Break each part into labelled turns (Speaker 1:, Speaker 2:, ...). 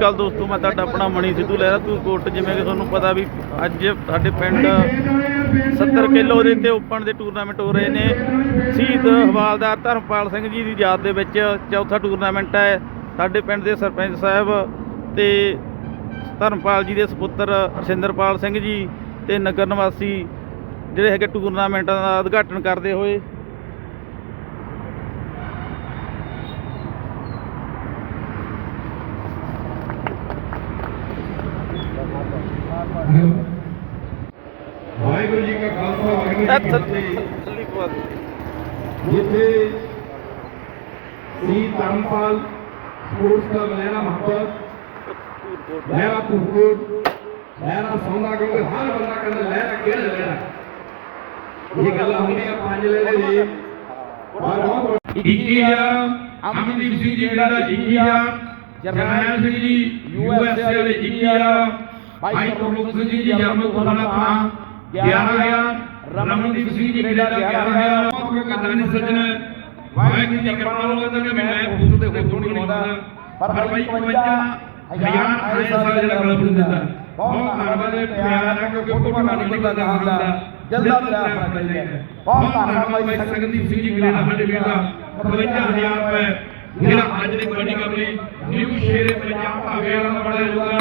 Speaker 1: ਅਕਾਲ ਦੋਸਤੋ, ਮੈਂ ਤੁਹਾਡਾ ਆਪਣਾ ਮਣੀ ਸਿੱਧੂ ਲਹਿਰਾ ਤੂੰ ਕੋਟ ਜਿਵੇਂ ਕਿ ਤੁਹਾਨੂੰ ਪਤਾ ਵੀ ਅੱਜ ਸਾਡੇ ਪਿੰਡ 70 ਕਿਲੋ ਦੇ ਤੇ ਓਪਨ ਦੇ ਟੂਰਨਾਮੈਂਟ ਹੋ ਰਹੇ ਨੇ। ਸ਼ਹੀਦ ਹਵਾਲਦਾਰ ਧਰਮਪਾਲ ਸਿੰਘ ਜੀ ਦੀ ਯਾਦ ਦੇ ਵਿੱਚ ਚੌਥਾ ਟੂਰਨਾਮੈਂਟ ਹੈ ਸਾਡੇ ਪਿੰਡ ਦੇ ਸਰਪੰਚ ਸਾਹਿਬ ਤੇ ਧਰਮਪਾਲ ਜੀ ਦੇ ਸੁਪੁੱਤਰ ਅਰਸ਼ਿੰਦਰਪਾਲ ਸਿੰਘ ਜੀ ਤੇ ਨਗਰ ਨਿਵਾਸੀ ਜਿਹੜੇ ਹੈਗੇ ਟੂਰਨਾਮੈਂਟਾਂ ਦਾ ਉਦਘਾਟਨ ਕਰਦੇ ਹੋਏ
Speaker 2: ਵਾਹਿਗੁਰੂ ਜੀ ਕਾ ਖਾਲਸਾ ਵਾਹਿਗੁਰੂ ਜੀ ਕੀ ਫਤਿਹ
Speaker 1: ਥੱਲੀ ਪਵਾ ਦਿਓ।
Speaker 2: ਜਿੱਥੇ ਸ੍ਰੀ ਧਰਮਪਾਲ ਸਪੋਰਟਸ ਕਲੱਬ ਲਹਿਰਾ ਮੁਹੱਬਤ ਲਹਿਰਾ ਪੁਰਕੋਟ ਲਹਿਰਾ ਸੌਂਦਾ ਕਿਉਂਕਿ ਹਰ ਬੰਦਾ ਕਹਿੰਦਾ ਲਹਿਰਾ ਕਿਹੜਾ ਲਹਿਰਾ ਇਹ ਗੱਲਾਂ ਹੁੰਦੀਆਂ ਪੰਜ ਲਹਿਰੇ ਦੀ ਪਰ ਬਹੁਤ ਵੱਡੀ 21000 ਅਮਨਦੀਪ ਸਿੰਘ ਜੀ ਜਿਹੜਾ 21000 ਜਰਨੈਲ ਸਿੰਘ ਜੀ ਯੂਐਸਏ ਵਾਲੇ 21000 ਭਾਈ ਪ੍ਰਮੁਖ ਸਿੰਘ ਜੀ ਸਾਡਾ ਤਾਂ 11000 ਰਮਨਦੀਪ ਸਿੰਘ ਜੀ ਕੈਨੇਡਾ 11000 ਕਿਉਂਕਿ ਦਾਨੀ ਸੱਜਣ ਵਾਹਿਗੁਰੂ ਦੀ ਕਿਰਪਾ ਨਾਲ ਕਹਿੰਦਾ ਕਿ ਮੈਂ ਪੁੱਤ ਤੇ ਹੋਰ ਨਹੀਂ ਆਉਂਦਾ ਪਰ ਭਾਈ 55 ਹਜ਼ਾਰ ਆਏ ਸਾਲ ਜਿਹੜਾ ਕਲੱਬ ਨੂੰ ਦਿੰਦਾ ਬਹੁਤ ਧੰਨਵਾਦ ਹੈ ਪਿਆਰ ਹੈ ਕਿਉਂਕਿ ਫੋਟੋ ਨਾਲ ਨਹੀਂ ਦਾ ਹੁੰਦਾ ਜਲਦਾ ਤੇਰਾ ਆਪਣਾ ਚਾਹੀਦਾ ਬਹੁਤ ਧੰਨਵਾਦ ਭਾਈ ਸੰਗਦੀਪ ਸਿੰਘ ਜੀ ਕੈਨੇਡਾ ਸਾਡੇ ਵੀਰ ਦਾ। 55000 ਰੁਪਏ ਜਿਹੜਾ ਅੱਜ ਦੀ ਕਬੱਡੀ ਕੱਪ ਲਈ ਨਿਊ ਸ਼ੇਰੇ ਪੰਜਾਬ ਭਾਗੇ ਵਾਲਾ ਦਾ ਬੜਾ ਹੈ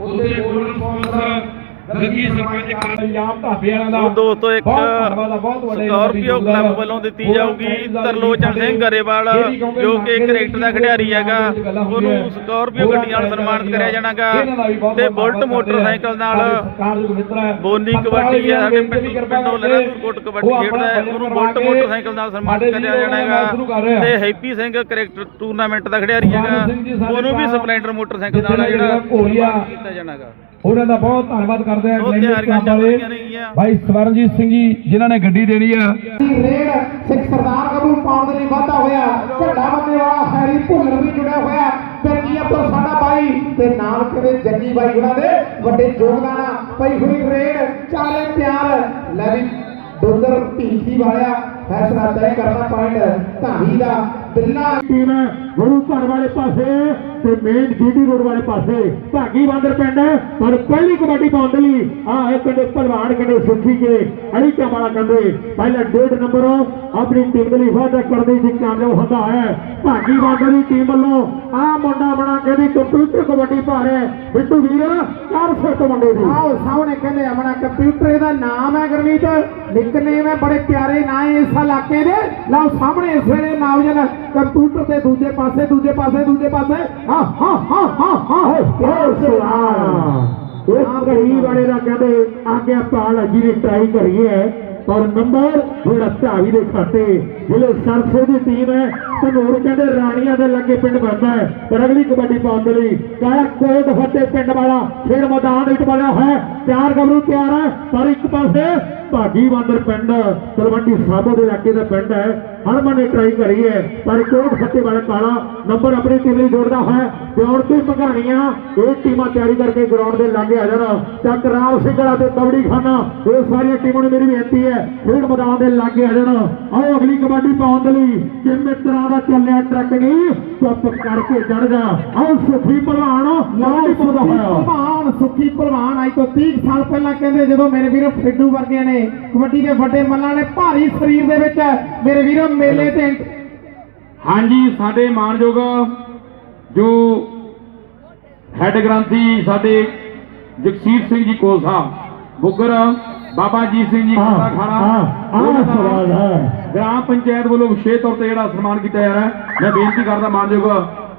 Speaker 2: ਉਹਦੇ ਗੋਲਡਨ ਸਪਾਂਸਰ
Speaker 1: ਉਹ ਦੋਸਤੋ ਇੱਕ ਸਕਾਰਪੀਓ ਕਲੱਬ। ਵੱਲੋਂ ਦਿੱਤੀ ਜਾਊਗੀ ਤਰਲੋਚਨ ਸਿੰਘ ਗਰੇਵਾਲ ਜੋ ਕਿ ਕ੍ਰਿਕਟ ਦਾ ਖਿਡਾਰੀ ਹੈਗਾ। ਉਹਨੂੰ ਸਕਾਰਪੀਓ ਗੱਡੀ ਨਾਲ ਸਨਮਾਨਿਤ ਕਰਿਆ ਜਾਣਾਗਾ। ਤੇ ਬੁਲਟ ਮੋਟਰਸਾਈਕਲ ਨਾਲ। ਬੋਨੀ ਕਬੱਡੀ ਹੈ ਸਾਡੇ ਪਿੰਡ ਲਹਿਰਾਪੁਰ ਕਬੱਡੀ ਖੇਡਦਾ ਹੈ। ਉਹਨੂੰ ਬੁਲਟ ਮੋਟਰਸਾਈਕਲ ਨਾਲ ਸਨਮਾਨਿਤ ਕਰਿਆ ਜਾਣਾਗਾ। ਤੇ ਹੈਪੀ ਸਿੰਘ ਕ੍ਰਿਕਟ ਟੂਰਨਾਮੈਂਟ ਦਾ ਖਿਡਾਰੀ ਹੈਗਾ। ਉਹਨੂੰ ਵੀ ਸਪਲੈਂਡਰ ਮੋਟਰਸਾਈਕਲ ਨਾਲ ਜਿਹੜਾ ਕੀਤਾ ਜਾਣਾਗਾ।
Speaker 2: ਉਹਨਾਂ ਦਾ ਬਹੁਤ ਧੰਨਵਾਦ ਕਰਦੇ ਆ। ਭਾਈ ਸਵਰਨਜੀਤ ਸਿੰਘ ਜੀ ਜਿਨ੍ਹਾਂ ਨੇ ਗੱਡੀ ਦੇਣੀ ਆ।
Speaker 3: ਰੇਡ ਸਿੱਖ ਸਰਦਾਰ ਕਬੂਲ ਪਾਉਣ ਦੇ ਲਈ ਵਾਧਾ ਹੋਇਆ। ਝੰਡਾ ਬੰਦੇ ਵਾਲਾ ਹੈਰੀ ਭੁੱਲਰ ਵੀ ਜੁੜਿਆ ਹੋਇਆ। ਤਰਕੀਅਤ ਤੋਂ ਸਾਡਾ ਬਾਈ ਤੇ ਨਾਲ ਕਦੇ ਜੱਗੀ ਬਾਈ ਉਹਨਾਂ ਦੇ ਵੱਡੇ ਯੋਗਦਾਨ ਆ। ਪਈ ਹੋਈ ਰੇਡ ਚਾਲੇ ਪਿਆਰ। ਲੈ ਵੀ ਡੋਲਰ ਢੀਠੀ ਵਾਲਿਆ। ਫੈਸਲਾ ਤੈਅ ਕਰਨਾ ਪੁਆਇੰਟ ਧਾਵੀ ਦਾ ਬਿੱਲਾ।
Speaker 2: ਟੀਮ ਗੁਰੂ ਘਰ ਵਾਲੇ ਪਾਸੇ। ਤੇ ਮੇਨ ਜੀਡੀ ਰੋਡ ਵਾਲੇ ਪਾਸੇ ਭਾਗੀ ਬਾਂਦਰ ਪਿੰਡ। ਹੈ ਪਰ ਪਹਿਲੀ ਕਬੱਡੀ ਪਾਉਣ ਦੇ ਲਈ ਆ ਇਹ ਪਿੰਡ ਭਲਵਾਨ ਕਹਿੰਦੇ ਸੁੱਖੀ ਕੇ ਅੜੀ ਵਾਲਾ ਕਹਿੰਦੇ ਪਹਿਲਾ ਡੇਢ ਨੰਬਰ ਆਪਣੀ ਟੀਮ ਦੇ ਲਈ ਵਾਅਦਾ ਕਰਦੇ ਜੀ ਕਾਮਯਾਬ ਹੁੰਦਾ ਹੈ। ਭਾਗੀ ਬਾਂਦਰ ਦੀ ਟੀਮ ਵੱਲੋਂ ਆ ਮੁੰਡਾ ਬਣਾ ਕੇ ਦੀ ਕੰਪਿਊਟਰ ਕਬੱਡੀ ਪਾ ਰਿਹਾ ਹੈ। ਬਿੱਟੂ ਵੀਰ 400 ਤੋਂ ਮੁੰਡੇ ਦੀ।
Speaker 3: ਆਓ, ਸਾਹਮਣੇ ਕਹਿੰਦੇ ਆਪਣਾ ਕੰਪਿਊਟਰ ਇਹਦਾ ਨਾਮ ਹੈ ਗੁਰਮੀਤ। ਨਿਕਨੇਮ ਹੈ, ਬੜੇ ਪਿਆਰੇ ਨਾਂ ਹੈ ਇਸ ਇਲਾਕੇ ਦੇ। ਲਓ, ਸਾਹਮਣੇ ਇਸ ਵੇਲੇ ਨਾਮਜਨ ਕੰਪਿਊਟਰ ਦੇ ਦੂਜੇ ਪਾਸੇ ਦੂਜੇ ਪਾਸੇ ਦੂਜੇ ਪਾਸੇ। ਹਾਂ ਹਾਂ ਹਾਂ ਹਾਂ
Speaker 2: ਇਸ ਕਹੀ ਵਾਲੇ ਦਾ ਕਹਿੰਦੇ ਆਗਿਆ ਪਾਲ ਜੀ ਨੇ ਟਰਾਈ ਕਰੀ ਹੈ ਪਰ ਨੰਬਰ ਜਿਹੜਾ ਢਾਵੀ ਦੇ ਖਾਤੇ ਜਿਹੜੇ ਸਰਸੇ ਦੀ ਟੀਮ ਹੈ ਧਨੂਰ ਕਹਿੰਦੇ ਰਾਣੀਆਂ ਦੇ ਲੱਗੇ ਪਿੰਡ ਬੰਦਾ ਹੈ, ਪਰ ਅਗਲੀ ਕਬੱਡੀ ਪਾਉਣ ਦੇ ਲਈ ਕਾਲਾ ਕੋਟ ਫੱਤੇ ਪਿੰਡ ਵਾਲਾ ਖੇਡ ਮੈਦਾਨ ਵਿੱਚ ਬਣਿਆ ਹੈ। ਤਿਆਰ ਗੱਭਰੂ ਤਿਆਰ ਹੈ, ਪਰ ਇੱਕ ਪਾਸੇ ਭਾਗੀ ਬਾਂਦਰ ਪਿੰਡ, ਤਲਵੰਡੀ ਸਾਬੋ ਦੇ ਇਲਾਕੇ ਦਾ ਪਿੰਡ ਹੈ। ਹਰਮਨ ਨੇ ਟਰਾਈ ਕਰੀ ਹੈ, ਪਰ ਕੋਟ ਫੱਤੇ ਵਾਲਾ ਕਾਲਾ ਨੰਬਰ ਆਪਣੀ ਟੀਮ ਲਈ ਜੋੜਦਾ ਹੈ। ਤੇ ਤੇ ਭਗਾਣੀਆਂ ਇਹ ਟੀਮਾਂ ਤਿਆਰੀ ਕਰਕੇ ਗਰਾਊਂਡ ਦੇ ਲਾਗੇ ਆ ਜਾਣਾ। ਚੱਕ ਸਿੰਘਲਾ ਤੇ ਕਬੱਡੀ ਖਾਨਾ, ਇਹ ਸਾਰੀਆਂ ਟੀਮਾਂ ਨੂੰ ਮੇਰੀ ਬੇਨਤੀ ਹੈ ਖੇਡ ਮੈਦਾਨ ਦੇ ਲਾਗੇ ਆ ਜਾਣਾ। ਆਓ ਅਗਲੀ ਕਬੱਡੀ ਪਾਉਣ ਦੇ ਲਈ, ਕਿੰਨੇ ਦਾ ਚੱਲਿਆ ਟਰੱਕ ਨਹੀਂ ਚੁੱਪ ਕਰਕੇ ਚੜ ਜਾ। ਆਓ ਸੁਖੀ ਭਲਵਾਨ ਲਾਡੀ ਪਾਉਂਦਾ ਹੋਇਆ
Speaker 3: ਭਲਵਾਨ। ਸੁੱਖੀ ਭਲਵਾਨ। ਅੱਜ ਤੋਂ 30 ਸਾਲ ਪਹਿਲਾਂ ਕਹਿੰਦੇ ਜਦੋਂ ਮੇਰੇ ਵੀਰੋ ਫੇਡੂ ਵਰਗਿਆਂ ਨੇ ਕਬੱਡੀ ਦੇ ਵੱਡੇ ਮੱਲਾਂ ਨੇ ਭਾਰੀ ਸਰੀਰ ਦੇ ਵਿੱਚ ਮੇਰੇ ਵੀਰੋ ਮੇਲੇ ਤੇ
Speaker 2: ਹਾਂਜੀ ਸਾਡੇ ਮਾਨਯੋਗ ਜੋ ਹੈੱਡ ਗ੍ਰੰਥੀ ਸਾਡੇ ਜਗਸੀਰ ਸਿੰਘ ਜੀ ਕੋਲ ਸਾਹਿਬ ਬੁੱਗਰ ਬਾਬਾ ਜੀ ਸਿੰਘ ਜੀ ਖਾਣਾ? ਖਾਣਾ
Speaker 4: ਆਹ ਸਵਾਲ ਹੈ।
Speaker 2: ਗ੍ਰਾਮ ਪੰਚਾਇਤ ਵੱਲੋਂ ਵਿਸ਼ੇਸ਼ ਤੌਰ ਤੇ ਜਿਹੜਾ ਸਨਮਾਨ ਕੀਤਾ ਜਾ ਰਿਹਾ ਹੈ। ਮੈਂ ਬੇਨਤੀ ਕਰਦਾ ਮਾਨਯੋਗ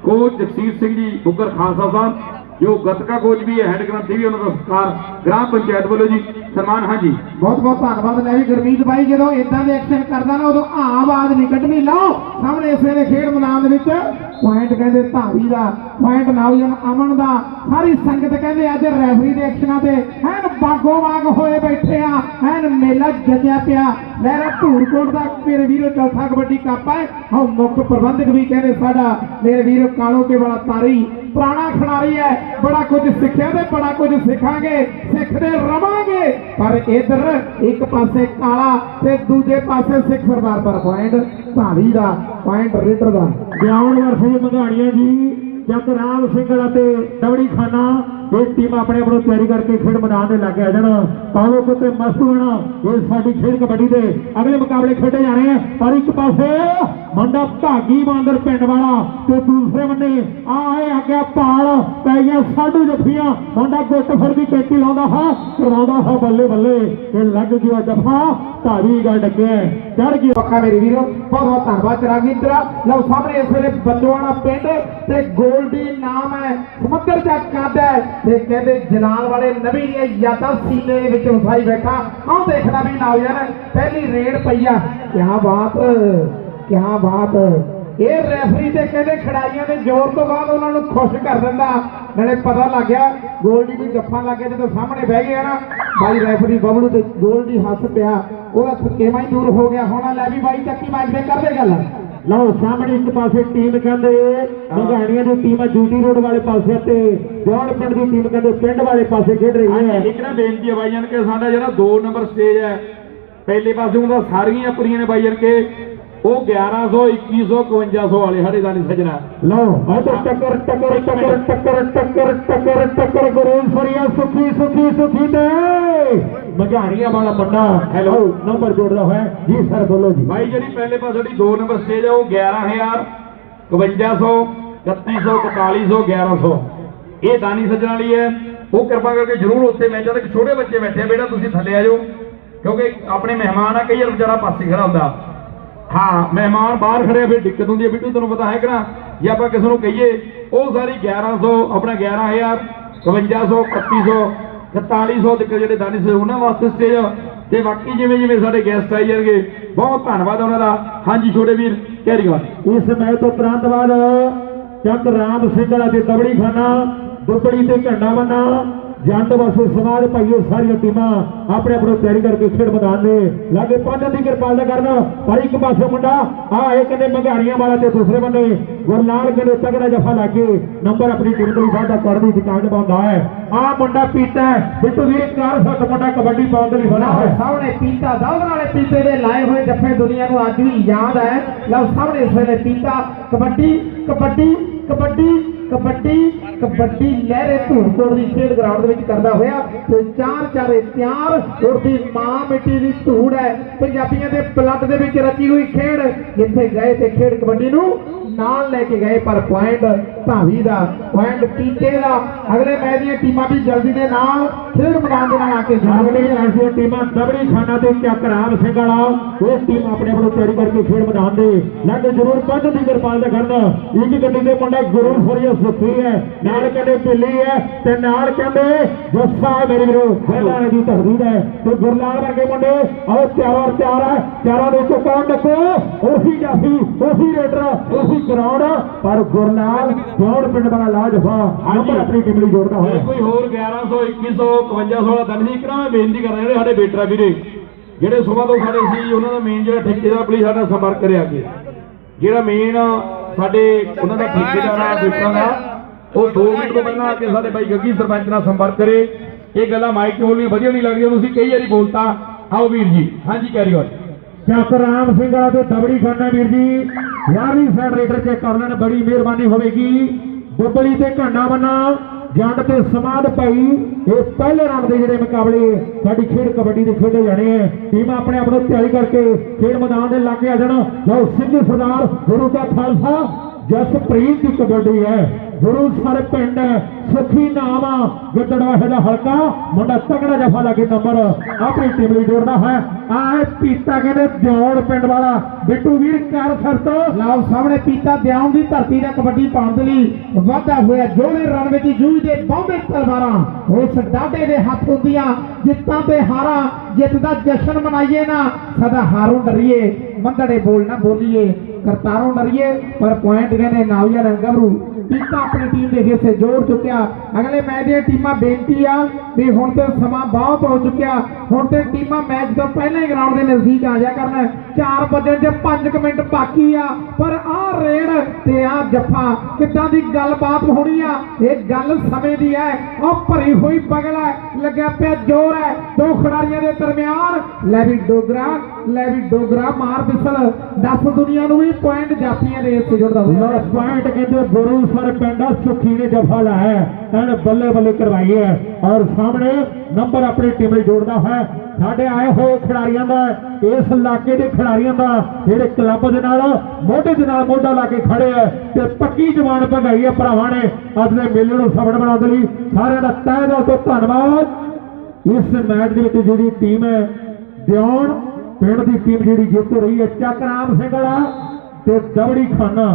Speaker 2: ਕੋਚ ਜਗਸੀਰ ਸਿੰਘ ਜੀ ਬੁੱਗਰ ਖਾਲਸਾ ਸਾਹਿਬ ਜੋ ਗਤਕਾ ਕੋਚ ਵੀ ਹੈ ਹੈੱਡ ਗ੍ਰੰਥੀ ਵੀ ਉਹਨਾਂ ਦਾ ਸਤਿਕਾਰ ਗ੍ਰਾਮ ਪੰਚਾਇਤ ਵੱਲੋਂ ਜੀ। ਸਨਮਾਨ ਹਾਂਜੀ
Speaker 3: ਬਹੁਤ ਬਹੁਤ ਧੰਨਵਾਦ। ਲੈ ਵੀ ਗੁਰਮੀਤ ਬਾਈ ਜਦੋਂ ਇਦਾਂ ਦੇ ਐਕਸ਼ਨ ਕਰਦਾ ਨਾ ਉਦੋਂ ਆਵਾਜ਼ ਨਹੀਂ ਕੱਢਣੀ ਲਓ। ਸਾਹਮਣੇ ਇਸ ਵੇਲੇ ਖੇਡ ਮੈਦਾਨ ਦੇ ਵਿੱਚ ਪੁਆਇੰਟ ਕਹਿੰਦੇ ਧਾਵੀ ਦਾ ਪੁਆਇੰਟ ਨਾਉਜਨ ਅਮਨ ਦਾ। ਸਾਰੀ ਸੰਗਤ ਕਹਿੰਦੇ ਅੱਜ ਰੈਫਰੀ ਦੇ ਐਕਸ਼ਨਾਂ ਤੇ, ਐਨ ਬਾਗੋ ਬਾਗ ਹੋਏ ਬੈਠੇ ਆ, ਐਨ ਮੇਲਾ ਜੱਜਿਆ ਪਿਆ। ਲਹਿਰਾ ਧੂਰਕੋਟ ਦਾ, ਮੇਰੇ ਵੀਰੋ, ਚੌਥਾ ਕਬੱਡੀ ਕੱਪ ਹੈ ਹਾਂ ਮੁੱਖ ਪ੍ਰਬੰਧਕ ਵੀ ਕਹਿੰਦੇ ਸਾਡਾ, ਮੇਰੇ ਵੀਰੋ, ਕਾਲੋ ਕੇ ਵਾਲਾ ਤਾਰੀ, ਪੁਰਾਣਾ ਖਿਡਾਰੀ ਹੈ। ਬੜਾ ਕੁਝ ਸਿੱਖਿਆ ਤੇ ਬੜਾ ਕੁਝ ਸਿੱਖਾਂਗੇ। ਸਿੱਖਦੇ ਰਵਾਂ ਪਰ ਇਧਰ ਇੱਕ ਪਾਸੇ ਕਾਲਾ ਤੇ ਦੂਜੇ ਪਾਸੇ ਸਿੱਖ ਸਰਦਾਰ ਪਰ ਪੁਆਇੰਟ ਧਾਰੀ ਦਾ ਪੁਆਇੰਟ ਰੀਡਰ ਦਾ।
Speaker 4: ਗਿਆਨ ਵਰਸੇ ਮਧਾਣੀਆਂ ਜੀ ਚੱਕ ਰਾਮ ਸਿੰਘ ਅਤੇ ਦਵੜੀ ਖਾਨਾ, ਇਹ ਟੀਮ ਆਪਣੇ ਆਪ ਨੂੰ ਤਿਆਰੀ ਕਰਕੇ ਖੇਡ ਮੈਦਾਨ ਦੇ ਲੱਗੇ ਆ ਜਾਣ। ਪਾਵੋ ਕੁੱਤੇ ਮਸਤ ਹੋਣਾ। ਇਹ ਸਾਡੀ ਖੇਡ ਕਬੱਡੀ ਦੇ ਅਗਲੇ ਮੁਕਾਬਲੇ ਖੇਡੇ ਜਾਣੇ ਆ। ਪਰ ਇੱਕ ਪਾਸੇ ਮੁੰਡਾ ਭਾਗੀ ਬਾਂਦਰ ਪਿੰਡ ਵਾਲਾ ਤੇ ਦੂਸਰੇ ਬੰਨੇ ਆ ਆਏ ਆ ਪਾਲ ਪੈ ਗਿਆ ਸਾਡੂ ਜੱਫੀਆਂ। ਮੁੰਡਾ ਗੁੱਟ ਫਿਰ ਟੇਕੀ ਲਾਉਂਦਾ ਹਾਂ ਕਰਵਾਉਂਦਾ ਹਾਂ ਬੱਲੇ ਬੱਲੇ। ਇਹ ਲੱਗ ਗਿਆ ਜੱਫਾ, ਧਾਰੀ ਗੱਲ ਡੱਗੇ ਚੜ ਗਿਆ।
Speaker 3: ਪੱਕਾ ਮੇਰੇ ਵੀਰੋ, ਬਹੁਤ ਬਹੁਤ ਧੰਨਵਾਦ ਚਰਾਗਿੰਦਰਾ ਲਓ ਸਾਹਮਣੇ ਇਸ ਵੇਲੇ ਬੱਲੂਆਣਾ ਪਿੰਡ ਤੇ ਗੋਲਡੀ ਨਾਮ ਹੈ, ਸਮੁੰਦਰ ਦਾ ਕੱਦ ਹੈ। ਤੇ ਕਹਿੰਦੇ ਜਲਾਲ ਵਾਲੇ ਨਬੀ ਦੀਆਂ ਯਾਦਾਂ ਸੀਨੇ ਵਿੱਚ ਵਸਾਈ ਬੈਠਾ। ਆਹ ਦੇਖਣਾ ਵੀ ਨਾਲ ਯਾਰ, ਪਹਿਲੀ ਰੇਡ ਪਈ ਆ। ਕੀ ਬਾਤ। ਕੀ ਬਾਤ ਇਹ ਰੈਫਰੀ ਤੇ ਕਹਿੰਦੇ ਖਿਡਾਰੀਆਂ ਦੇ ਜ਼ੋਰ ਤੋਂ ਬਾਅਦ ਉਹਨਾਂ ਨੂੰ ਖੁਸ਼ ਕਰ ਦਿੰਦਾ। ਨਾਲੇ ਪਤਾ ਲੱਗ ਗਿਆ ਗੋਲਡੀ ਨੂੰ ਜੱਫਾ ਲੱਗ ਗਿਆ ਜਦੋਂ ਸਾਹਮਣੇ ਬਹਿ ਗਿਆ ਨਾ। ਬਾਈ ਰੈਫਰੀ ਬਬਲੂ ਤੇ ਗੋਲਡੀ ਹੱਸ ਪਿਆ ਉਹਦਾ ਥਕੇਵਾ ਹੀ ਦੂਰ ਹੋ ਗਿਆ। ਹੁਣ ਲੈ ਵੀ ਬਾਈ ਚੱਕੀ ਮੈਚ ਦੇ ਕਰਦੇ ਗੱਲ।
Speaker 4: ਲਓ ਸਾਹਮਣੇ ਇੱਕ ਪਾਸੇ ਟੀਮ ਕਹਿੰਦੇ ਮੰਗਾਣੀਆਂ ਦੀ ਟੀਮ ਆ ਜੂਟੀ ਰੋਡ ਵਾਲੇ ਪਾਸੇ ਤੇ ਜੌਨ ਪਿੰਡ ਦੀ ਟੀਮ ਕਹਿੰਦੇ ਪਿੰਡ ਵਾਲੇ ਪਾਸੇ ਖੇਡ ਰਹੀ ਹੈ।
Speaker 2: ਇੱਕ ਨਾ ਬੇਨਤੀ ਹੈ ਬਾਈ ਜਾਨ ਕੇ ਸਾਡਾ ਜਿਹੜਾ 2 ਨੰਬਰ ਸਟੇਜ ਹੈ ਪਹਿਲੇ ਪਾਸੇ ਉਹਦਾ ਸਾਰੀਆਂ ਪਰੀਆਂ ਨੇ ਬਾਈ ਜਾਨ ਕੇ। ਉਹ 1100 2100 5100 ਵਾਲੇ ਸਾਡੇ ਦਾਨੀ ਸਜਣਾ।
Speaker 4: ਲਓ। ਮੈਂ ਤਾਂ ਟੱਕਰ ਟੱਕਰ ਟੱਕਰ ਟੱਕਰ ਟੱਕਰ ਟੱਕਰ ਟੱਕਰ ਫਰੀਆ ਸੁਖੀ ਸੁਖੀ ਸੁਖੀ ਤੇ। ਮੰਗਾਣੀਆਂ ਵਾਲਾ ਮੁੰਡਾ। ਹੈਲੋ ਨੰਬਰ ਜੋੜਦਾ ਹੋਇਆ। ਜੀ ਸਰ ਬੋਲੋ ਜੀ।
Speaker 2: ਬਾਈ ਜਿਹੜੀ ਪਹਿਲੇ ਪਾਸੇ ਜਿਹੜੀ 2 ਨੰਬਰ ਸਟੇਜ ਹੈ ਉਹ 11000 5200 3100 4100 1100 ਇਹ ਦਾਨੀ ਸੱਜਣ ਵਾਲੀ ਹੈ। ਉਹ ਕਿਰਪਾ ਕਰਕੇ ਜਰੂਰ ਉੱਥੇ ਮੈਂ ਜਦ ਛੋਟੇ ਬੱਚੇ ਬੈਠੇ ਆ ਬੇਟਾ ਤੁਸੀਂ ਥੱਲੇ ਆ ਜਾਓ। ਕਿਉਂਕਿ ਆਪਣੇ ਮਹਿਮਾਨ ਆ ਕਈ ਵਾਰ ਵਿਚਾਰਾ ਪਾਸੇ ਖੜਾ ਹੁੰਦਾ। ਹਾਂ, ਮਹਿਮਾਨ ਬਾਹਰ ਖੜੇ ਫਿਰ ਦਿੱਕਤ ਹੁੰਦੀ ਹੈ ਬਿੱਟੂ ਤੈਨੂੰ ਪਤਾ ਹੈ ਕਿ ਜੇ ਆਪਾਂ ਕਿਸੇ ਨੂੰ ਕਹੀਏ, ਉਹ ਸਾਰੀ 1100 ਆਪਣਾ 11000 5200 3100 4400 ਤੱਕ ਜਿਹੜੇ ਦਾਨੀ ਸੇ ਉਹਨਾਂ ਵਾਸਤੇ ਸਟੇਜ ਤੇ ਬਾਕੀ ਜਿਵੇਂ ਜਿਵੇਂ ਸਾਡੇ ਗੈਸਟ ਆਈ ਜਾਣਗੇ, ਬਹੁਤ ਧੰਨਵਾਦ ਉਹਨਾਂ ਦਾ। ਹਾਂਜੀ, ਛੋਟੇ ਵੀਰ ਕੈਰੀ ਗੌਨ
Speaker 4: ਇਸ ਮੈਚ ਤੋਂ ਤੁਰੰਤ ਬਾਅਦ ਚੱਕ ਰਾਮ ਸਿੰਘਲਾ ਤੇ ਦਬੜੀ ਖਾਨਾ ਦੁੱਬੜੀ ਤੇ ਝੰਡਾ ਬੰਨਾ ਜੰਡ ਵਸੂ ਸਮਾਜ ਭਾਈਓ ਸਾਰੀਆਂ ਟੀਮਾਂ ਆਪਣੇ ਆਪਣੇ ਤਿਆਰੀ ਕਰਕੇ ਖੇਡ ਮੈਦਾਨ ਦੇ ਲਾਗੇ ਪੰਜ ਦੀ ਕਿਰਪਾਲਤਾ ਕਰਨ। ਪਰ ਇੱਕ ਪਾਸੇ ਮੁੰਡਾ, ਆ ਇੱਕ ਨੇ ਮੰਗਾੜੀਆਂ ਵਾਲਾ ਤੇ ਦੂਸਰੇ ਬੰਨੇ ਗੁਰਨਾਲ ਕਹਿੰਦੇ ਤਗੜਾ ਜਫਾ ਲਾ ਕੇ ਨੰਬਰ ਆਪਣੀ ਟੀਮ ਲਈ ਵਾਧਾ ਕਰਨ ਦੀ ਦੁਕਾਨ ਪਾਉਂਦਾ ਹੈ। ਆ ਮੁੰਡਾ ਪੀਤਾ ਬਿੱਟੂ ਵੀਰ ਕਾਰ ਸੱਤ ਮੁੰਡਾ ਕਬੱਡੀ ਪਾਉਣ ਦੇ ਲਈ ਬਣਾ ਹੈ।
Speaker 3: ਸਾਹਮਣੇ ਪੀਤਾ ਦੌੜ ਵਾਲੇ ਪੀਤੇ ਦੇ ਲਾਏ ਹੋਏ ਜੱਫੇ ਦੁਨੀਆ ਨੂੰ ਅੱਜ ਵੀ ਯਾਦ ਹੈ। ਲਓ, ਸਾਹਮਣੇ ਇਸ ਵੇਲੇ ਪੀਤਾ, ਕਬੱਡੀ ਕਬੱਡੀ ਕਬੱਡੀ। ਕਬੱਡੀ ਕਬੱਡੀ ਲਹਿਰੇ ਧੂੜਕੋਟ ਦੀ ਖੇਡ ਗਰਾਊਂਡ ਦੇ ਵਿੱਚ ਕਰਦਾ ਹੋਇਆ ਤੇ ਚਾਰ ਚਾਰੇ ਤਿਆਰ ਉੜਦੀ ਮਾਂ ਮਿੱਟੀ ਦੀ ਧੂੜ ਹੈ। ਪੰਜਾਬੀਆਂ ਦੇ ਪਲੱਟ ਦੇ ਵਿੱਚ ਰਚੀ ਹੋਈ ਖੇਡ। ਜਿੱਥੇ ਗਏ ਤੇ ਖੇਡ ਕਬੱਡੀ ਨੂੰ ਨਾਲ ਲੈ ਕੇ ਗਏ, ਪਰ ਪੁਆਇੰਟ ਭਾਵੀ ਦਾ ਪੁਆਇੰਟ ਪੀਤੇ ਦਾ। ਅਗਲੇ ਮੈਚ ਦੀਆਂ ਟੀਮਾਂ ਵੀ ਜਲਦੀ ਦੇ ਨਾਲ ਖੇਡ ਮੈਦਾਨ ਦੇ ਨਾਲ ਆ ਕੇ
Speaker 4: ਸਾਹਮਣੇ ਰਾਸ਼ਟਰੀ ਟੀਮਾਂ ਦਬੜੀ ਖਾਨਾ ਤੇ ਚੱਕ ਸਿੰਘ ਵਾਲਾ। ਉਹ ਟੀਮ ਆਪਣੇ ਵੱਲੋਂ ਤਿਆਰੀ ਕਰਕੇ ਖੇਡ ਮੈਦਾਨ ਦੇ ਲੱਗ ਜ਼ਰੂਰ ਪੰਜ ਦੀ ਕਿਰਪਾਲਤਾ ਕਰਨ। ਇੱਕ ਗੱਡੀ ਦੇ ਮੁੰਡਾ ਗੁਰੂ ਫਰੀਆ ਸੁਖੀ ਹੈ। ਨਾਲ ਕਹਿੰਦੇ ਢਿੱਲੀ ਹੈ ਤੇ ਨਾਲ ਕਹਿੰਦੇ ਜੱਸਾ ਹੈ ਮੇਰੇ ਵੀਰੋ। ਪਹਿਲਾਂ ਦੀ ਤਹਦੀਦ ਹੈ ਤੇ ਗੁਰਲਾਲ ਵਰਗੇ ਮੁੰਡੇ, ਆਓ ਚਾਰੋਂ ਚਾਰ ਹੈ। ਚਾਰਾਂ ਦੇ ਵਿੱਚੋਂ ਕੌਣ ਡੱਕੋ? ਉਹੀ ਜਾਫੀ, ਉਹੀ ਰੇਡਰ, ਉਹੀ ਗਰਾਊਂਡ ਪਰ ਗੁਰਲਾਲ ਜੋੜ ਪਿੰਡ ਵਾਲਾ ਲਾਜਫਾ ਨੰਬਰ ਆਪਣੀ ਟੀਮ ਲਈ ਜੋੜਦਾ ਹੋਇਆ।
Speaker 2: ਕੋਈ ਹੋਰ 1100 2100 5500 ਵਾਲਾ ਦੰਡ ਸੀ ਕਰਾਂ ਮੈਂ ਬੇਨਤੀ ਕਰ ਰਿਹਾ ਜਿਹੜੇ ਸਾਡੇ ਬੇਟਰਾ ਵੀਰੇ। ਜਿਹੜੇ ਸਵੇਰ ਤੋਂ ਸਾਡੇ ਸੀ ਉਹਨਾਂ ਦਾ ਮੇਨ ਜਿਹੜਾ ਠੇਕੇਦਾਰ ਪਲੀਜ਼ ਸਾਡਾ ਸੰਪਰਕ ਕਰਿਆ ਅੱਗੇ। ਜਿਹੜਾ ਮੇਨ ਸਾਡੇ ਉਹਨਾਂ ਦਾ ਠੇਕੇਦਾਰ ਆ ਬੇਟਰਾ ਦਾ ਉਹ 2 ਮਿੰਟ ਤੋਂ ਪਹਿਲਾਂ ਆ ਕੇ ਸਾਡੇ ਬਾਈ ਗੱਗੀ ਸਰਪੰਚ ਨਾਲ ਸੰਪਰਕ ਕਰੇ। ਇਹ ਗੱਲਾਂ ਮਾਈਕ ਤੇ ਬੋਲਣੀ ਵਧੀਆ ਨਹੀਂ ਲੱਗਦੀਆਂ ਤੁਸੀਂ ਕਈ ਵਾਰੀ ਬੋਲਤਾ। ਆਓ ਵੀਰ ਜੀ ਹਾਂਜੀ ਕੈਰੀ ਔਨ
Speaker 4: ਚੱਕ ਰਾਮ ਸਿੰਘ ਵਾਲਾ ਤੇ ਦਬੜੀ ਖਾਨਾ ਵੀਰ ਜੀ 11ਵੀਂ ਸਾਈਡ ਰੇਡਰ ਚੈੱਕ ਕਰ ਲੈਣ, ਬੜੀ ਮਿਹਰਬਾਨੀ ਹੋਵੇਗੀ। ਦੁੱਬਲੀ ਤੇ ਘੰਡਾ ਬੰਨਾ, ਜੰਡ ਤੇ ਸਮਾਦ ਭਾਈ ਇਹ ਪਹਿਲੇ ਰਾਉਂਡ ਦੇ ਜਿਹੜੇ ਮੁਕਾਬਲੇ ਸਾਡੀ ਖੇਡ ਕਬੱਡੀ ਦੇ ਖੇਡੇ ਜਾਣੇ ਆ। ਟੀਮਾਂ ਆਪਣੇ ਆਪ ਨੂੰ ਤਿਆਰੀ ਕਰਕੇ ਖੇਡ ਮੈਦਾਨ ਦੇ ਲਾਗੇ ਆ ਜਾਣਾ। ਲਓ, ਸਿੰਘ ਸਰਦਾਰ ਗੁਰੂ ਦਾ ਖਾਲਸਾ, ਜਸਪ੍ਰੀਤ ਦੀ ਕਬੱਡੀ ਹੈ। ਗੁਰੂ ਸਰ ਪਿੰਡ ਸੁਖੀ ਨਾਮ ਗਿੱਦੜਵਾਹੇ ਦਾ ਹਲਕਾ, ਮੁੰਡਾ ਤਗੜਾ ਜਫਾ ਲਾ ਕੇ ਨੰਬਰ। ਆਪਣੀ ਟੀਮ ਲਈ ਜੋੜਦਾ ਹੈ। ਆਹ ਪੀਤਾ ਕਹਿੰਦੇ ਦਿਉੜ ਪਿੰਡ ਵਾਲਾ। ਬਿੱਟੂ ਵੀਰ ਕਰ ਸਰਤ
Speaker 3: ਲਓ, ਸਾਹਮਣੇ ਪੀਤਾ ਦਿਆਉਂ ਦੀ ਧਰਤੀ ਦਾ ਕਬੱਡੀ ਪਾਉਣ ਦੇ ਲਈ ਵਾਧਾ ਹੋਇਆ। ਜੋੜੇ ਰਨ ਵਿੱਚ ਜੂਝਦੇ ਬਹੁਤੇ ਤਲਵਾਰਾਂ। ਉਸ ਡਾਢੇ ਦੇ ਹੱਥ ਹੁੰਦੀਆਂ ਜਿੱਤਾਂ ਤੇ ਹਾਰਾਂ। ਜਿੱਤ ਦਾ ਜਸ਼ਨ ਮਨਾਈਏ ਨਾ, ਸਦਾ ਹਾਰੋਂ ਡਰੀਏ। ਮੰਦੜੇ ਬੋਲ ਬੋਲੀਏ, ਕਰਤਾਰੋਂ ਡਰੀਏ, ਪਰ ਪੁਆਇੰਟ ਕਹਿੰਦੇ ਨਾਵੀਆ ਰੰਗਬਰੂ ਪੀਤਾ ਆਪਣੀ ਟੀਮ ਦੇ ਹਿੱਸੇ ਜੋੜ ਚੁੱਕਿਆ। ਅਗਲੇ ਮੈਚ ਦੀਆਂ ਟੀਮਾਂ ਬੇਨਤੀ ਆ ਵੀ ਹੁਣ ਤੇ ਸਮਾਂ ਬਹੁਤ ਹੋ ਚੁੱਕਿਆ। ਹੁਣ ਤੇ ਟੀਮਾਂ ਮੈਚ ਤੋਂ ਪਹਿਲਾਂ ਹੀ ਗਰਾਊਂਡ ਦੇ ਨਜ਼ਦੀਕ ਆ ਜਾ ਕਰਨ। 4 ਵਜੇ ਤੇ 5 ਮਿੰਟ ਬਾਕੀ ਆ। ਪਰ ਆਹ ਰੇਡ ਤੇ ਆਹ ਜੱਫਾ, ਕਿੱਦਾਂ ਦੀ ਗੱਲਬਾਤ ਹੋਣੀ ਆ? ਇਹ ਗੱਲ ਸਮੇਂ ਦੀ ਹੈ, ਉਹ ਭਰੀ ਹੋਈ ਬਗਲ ਹੈ। ਲੱਗਿਆ ਪਿਆ ਜ਼ੋਰ ਹੈ। ਦੋ ਖਿਡਾਰੀਆਂ ਦੇ ਦਰਮਿਆਨ ਲੈ ਵੀ ਡੋਗਰਾ, ਲੈ ਵੀ ਡੋਗਰਾ ਮਾਰ ਬਿਸਲ। 10 ਦੁਨੀਆ ਨੂੰ ਵੀ ਪੁਆਇੰਟ ਜਾਪੀਆਂ ਦੇ ਇਸ ਜੁੜਦਾ
Speaker 4: ਪੁਆਇੰਟ ਕਹਿੰਦੇ ਗੁਰੂ ਸਰ ਪਿੰਡ ਸੁਖੀ ਨੇ ਜਫਾ ਲਾਇਆ ਐਨ ਬੱਲੇ ਬੱਲੇ ਕਰਵਾਈ ਹੈ। ਔਰ ਸਾਹਮਣੇ ਨੰਬਰ ਆਪਣੀ ਟੀਮ ਲਈ ਜੋੜਦਾ ਹੈ। ਸਾਡੇ ਆਏ ਹੋਏ ਖਿਡਾਰੀਆਂ ਦਾ, ਇਸ ਇਲਾਕੇ ਦੇ ਖਿਡਾਰੀਆਂ ਦਾ, ਜਿਹੜੇ ਕਲੱਬ ਦੇ ਨਾਲ, ਮੋਢੇ ਦੇ ਨਾਲ ਮੋਢਾ ਲਾ ਕੇ ਖੜੇ ਹੈ ਤੇ ਪੱਕੀ ਜਵਾਨ ਭਗਾਈ ਹੈ ਭਰਾਵਾਂ ਨੇ, ਅੱਜ ਦੇ ਮੇਲੇ ਨੂੰ ਸਫਲ ਬਣਾਉਣ ਦੇ ਲਈ ਸਾਰਿਆਂ ਦਾ ਤਹਿ ਦਿਲ ਤੋਂ ਧੰਨਵਾਦ। ਇਸ ਮੈਚ ਦੇ ਵਿੱਚ ਜਿਹੜੀ ਟੀਮ ਹੈ ਦਿਉਣ ਪਿੰਡ ਦੀ ਟੀਮ ਜਿਹੜੀ ਜਿੱਤ ਰਹੀ ਹੈ ਚੱਕਰਾਮ ਸਿੰਘ ਵਾਲਾ ਤੇ ਦਵੜੀ ਖਾਨਾ।